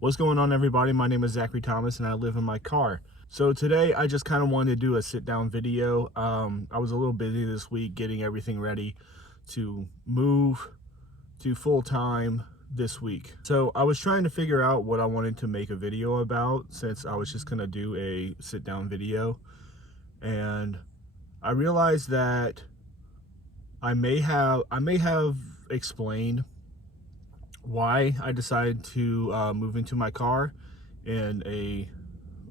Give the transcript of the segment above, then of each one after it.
What's going on, everybody? My name is Zachary Thomas and I live in my car. So today I just kind of wanted to do a sit down video. I was a little busy this week getting everything ready to move to full time this week. So I was trying to figure out what I wanted to make a video about, since I was just gonna do a sit down video. And I realized that I may have explained why I decided to move into my car in a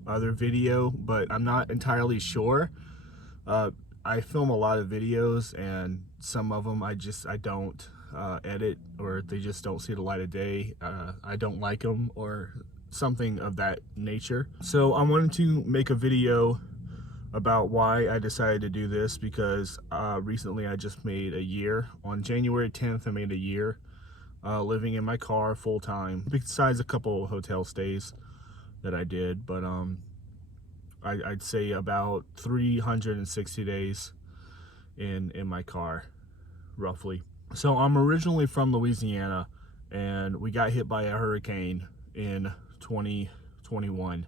other video, but I'm not entirely sure. I film a lot of videos, and some of them I don't edit, or they just don't see the light of day. I don't like them, or something of that nature. So I wanted to make a video about why I decided to do this, because recently I just made a year. On January 10th, I made a year living in my car full time, besides a couple of hotel stays that I did. But I'd say about 360 days in my car, roughly. So I'm originally from Louisiana, and we got hit by a hurricane in 2021,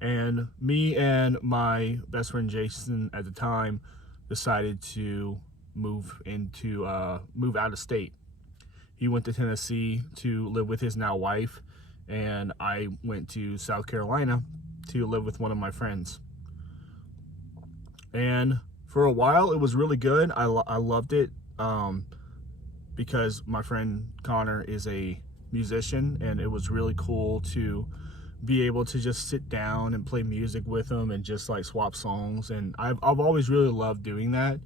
and me and my best friend Jason at the time decided to move out of state. He went to Tennessee to live with his now wife, and I went to South Carolina to live with one of my friends. And for a while it was really good. I loved it, because my friend Connor is a musician, and it was really cool to be able to just sit down and play music with him and just like swap songs. And I've always really loved doing that.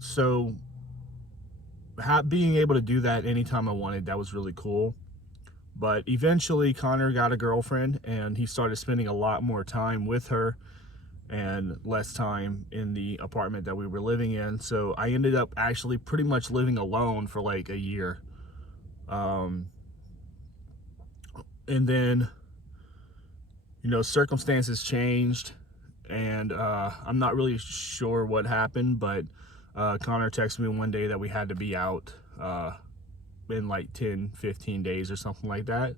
So being able to do that anytime I wanted, that was really cool. But eventually Connor got a girlfriend, and he started spending a lot more time with her and less time in the apartment that we were living in. So I ended up actually pretty much living alone for like a year. And then, circumstances changed, and I'm not really sure what happened, but Connor texted me one day that we had to be out in like 10-15 days or something like that.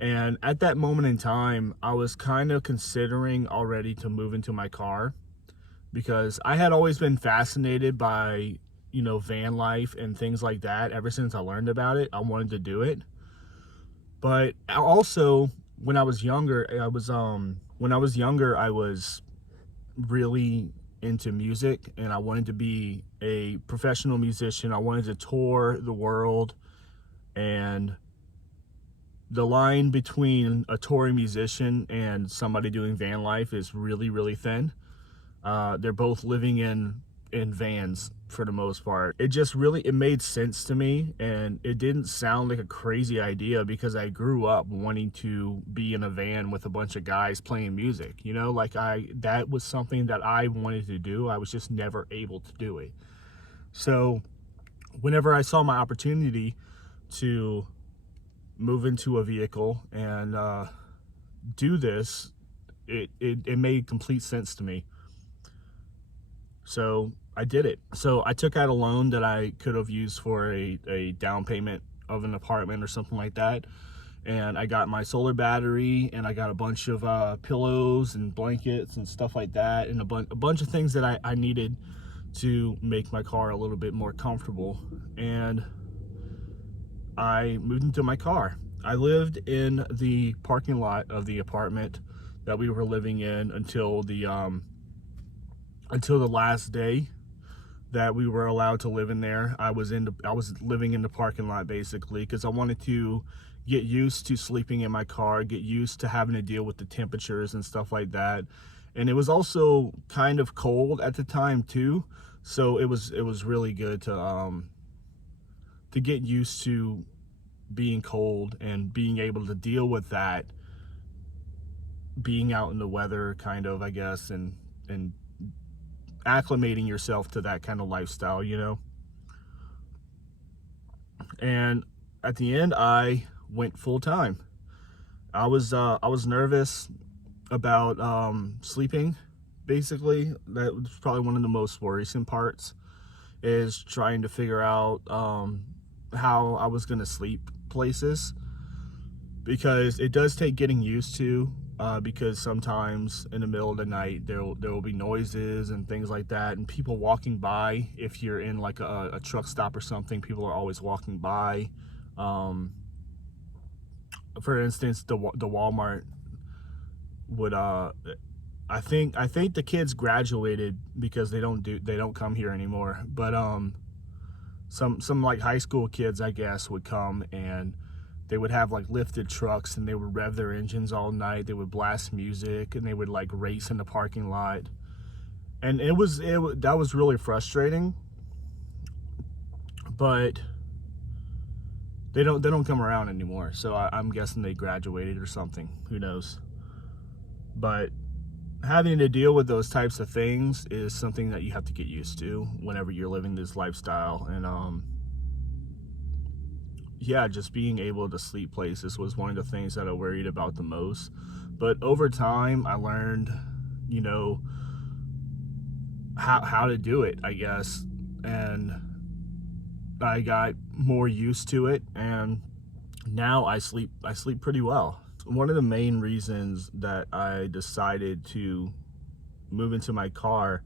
And at that moment in time, I was kind of considering already to move into my car, because I had always been fascinated by van life and things like that. Ever since I learned about it, I wanted to do it. But also, when I was younger, I was really into music, and I wanted to be a professional musician. I wanted to tour the world, and the line between a touring musician and somebody doing van life is really, really thin. They're both living in vans for the most part. It made sense to me, and it didn't sound like a crazy idea, because I grew up wanting to be in a van with a bunch of guys playing music. That was something that I wanted to do. I was just never able to do it. So whenever I saw my opportunity to move into a vehicle and do this, it made complete sense to me. So I did it. So I took out a loan that I could have used for a down payment of an apartment or something like that. And I got my solar battery, and I got a bunch of pillows and blankets and stuff like that, and a bunch of things that I needed to make my car a little bit more comfortable. And I moved into my car. I lived in the parking lot of the apartment that we were living in until the last day that we were allowed to live in there. I was living in the parking lot, basically, because I wanted to get used to sleeping in my car, get used to having to deal with the temperatures and stuff like that. And it was also kind of cold at the time too, so it was really good to get used to being cold and being able to deal with that, being out in the weather, kind of, I guess, and acclimating yourself to that kind of lifestyle, And at the end, I went full time. I was nervous about sleeping. Basically, that was probably one of the most worrisome parts, is trying to figure out how I was gonna sleep places, because it does take getting used to. Because sometimes in the middle of the night there will be noises and things like that, and people walking by. If you're in like a truck stop or something, people are always walking by. Um, for instance, the Walmart would I think the kids graduated because they don't come here anymore. But some like high school kids, I guess, would come, and they would have like lifted trucks, and they would rev their engines all night. They would blast music, and they would like race in the parking lot. And that was really frustrating. But they don't come around anymore. So I'm guessing they graduated or something. Who knows? But having to deal with those types of things is something that you have to get used to whenever you're living this lifestyle. And yeah, just being able to sleep places was one of the things that I worried about the most. But over time, I learned, you know, how to do it, I guess. And I got more used to it, and now I sleep pretty well. One of the main reasons that I decided to move into my car,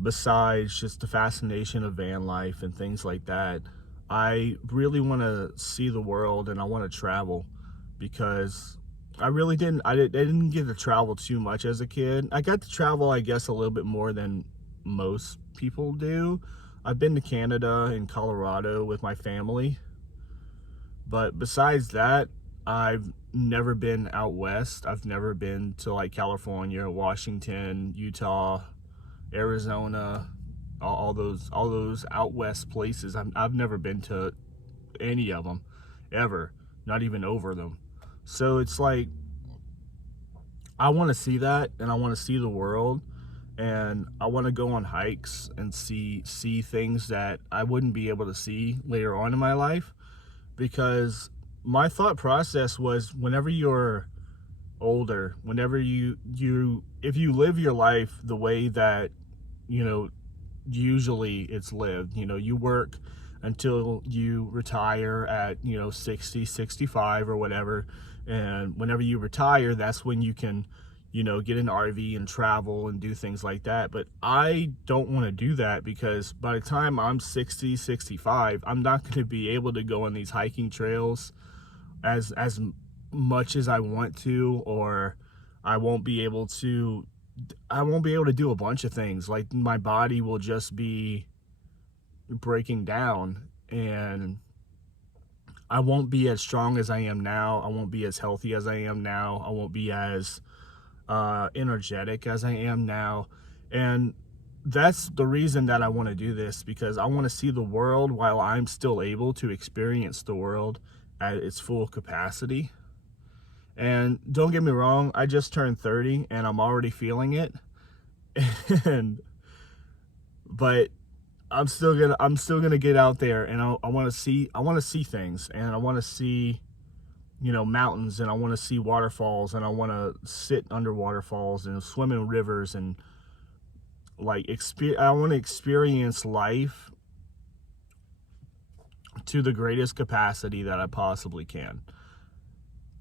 besides just the fascination of van life and things like that, I really want to see the world, and I want to travel, because I didn't get to travel too much as a kid. I got to travel, I guess, a little bit more than most people do. I've been to Canada and Colorado with my family, but besides that, I've never been out west. I've never been to like California, Washington, Utah, Arizona, all those out west places. I've never been to any of them ever, not even over them. So it's like, I want to see that, and I want to see the world, and I want to go on hikes and see things that I wouldn't be able to see later on in my life. Because my thought process was, whenever you're older, whenever if you live your life the way that, you know, usually it's lived, you know, you work until you retire at, 60, 65 or whatever. And whenever you retire, that's when you can, get an RV and travel and do things like that. But I don't want to do that, because by the time I'm 60, 65, I'm not going to be able to go on these hiking trails as much as I want to, or I won't be able to do a bunch of things. Like, my body will just be breaking down, and I won't be as strong as I am now. I won't be as healthy as I am now. I won't be as energetic as I am now. And that's the reason that I want to do this, because I want to see the world while I'm still able to experience the world at its full capacity. And don't get me wrong, I just turned 30 and I'm already feeling it. But I'm still gonna get out there, and I want to see things, and I want to see, mountains, and I want to see waterfalls, and I want to sit under waterfalls and swim in rivers, and like I want to experience life to the greatest capacity that I possibly can.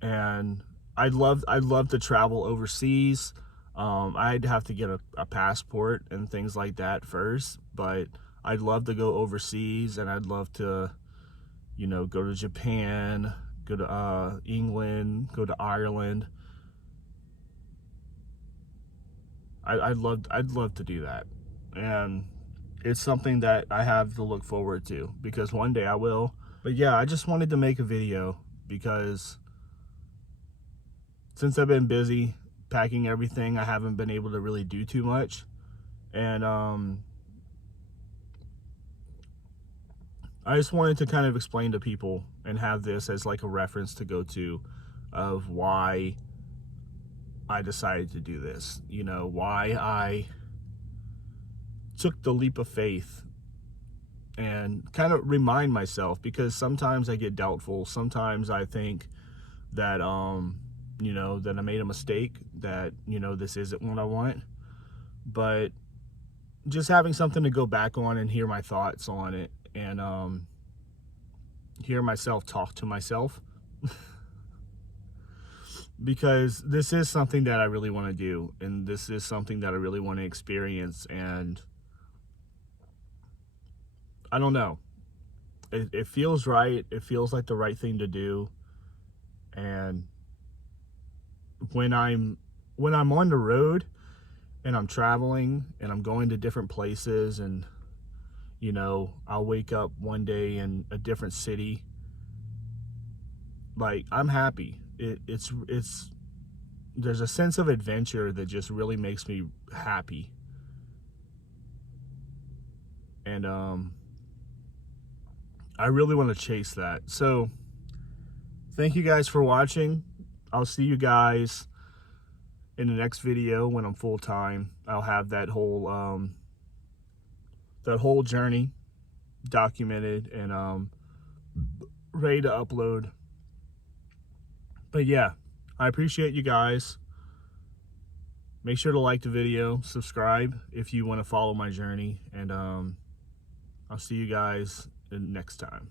And I'd love to travel overseas. I'd have to get a passport and things like that first, but I'd love to go overseas, and I'd love to, go to Japan, go to England, go to Ireland. I'd love to do that. And it's something that I have to look forward to, because one day I will. But yeah, I just wanted to make a video, because since I've been busy packing everything, I haven't been able to really do too much. And I just wanted to kind of explain to people and have this as like a reference to go to, of why I decided to do this, why I took the leap of faith, and kind of remind myself, because sometimes I get doubtful. Sometimes I think that, that I made a mistake, that, this isn't what I want. But just having something to go back on and hear my thoughts on it, and hear myself talk to myself. Because this is something that I really want to do, and this is something that I really want to experience, and I don't know. It feels right. It feels like the right thing to do. And when I'm on the road and I'm traveling and I'm going to different places, and you know, I'll wake up one day in a different city, like, I'm happy. It's there's a sense of adventure that just really makes me happy. And I really want to chase that. So thank you guys for watching. I'll see you guys in the next video when I'm full time. I'll have that whole journey documented and ready to upload. But yeah, I appreciate you guys. Make sure to like the video, subscribe if you want to follow my journey, and I'll see you guys next time.